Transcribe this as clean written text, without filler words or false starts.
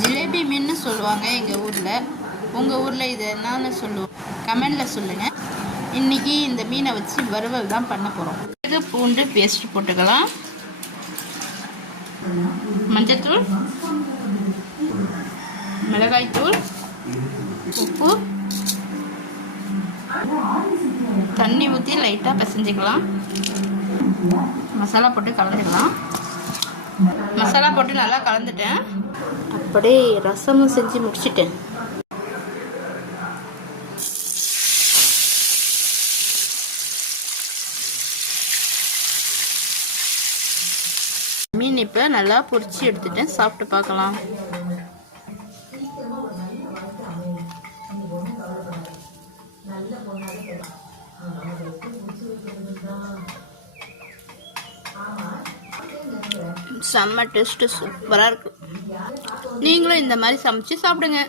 ஜிலேபி மீன் சொல்லுவாங்க எங்கள் ஊரில். உங்கள் ஊரில் இது என்னன்னு சொல்லுவோம், கமெண்டில் சொல்லுங்கள். இன்றைக்கி இந்த மீனை வச்சு வறுவல் தான் பண்ண போகிறோம். இது பூண்டு பேஸ்ட் போட்டுக்கலாம். மஞ்சத்தூள், மிளகாய்த்தூள், உப்பு, தண்ணி ஊற்றி லைட்டாக பிசைஞ்சிக்கலாம். மசாலா போட்டு கலந்துக்கலாம். மசாலா போட்டு நல்லா கலந்துட்டேன். அப்படியே ரசமும் செஞ்சு முடிச்சிட்டேன். மீன் இப்போ நல்லா பொரிச்சு எடுத்துட்டேன். சாப்பிட்டு பார்க்கலாம். செம்ம டேஸ்ட்டு, சூப்பராக இருக்கு. நீங்களும் இந்த மாதிரி சமைச்சு சாப்பிடுங்க.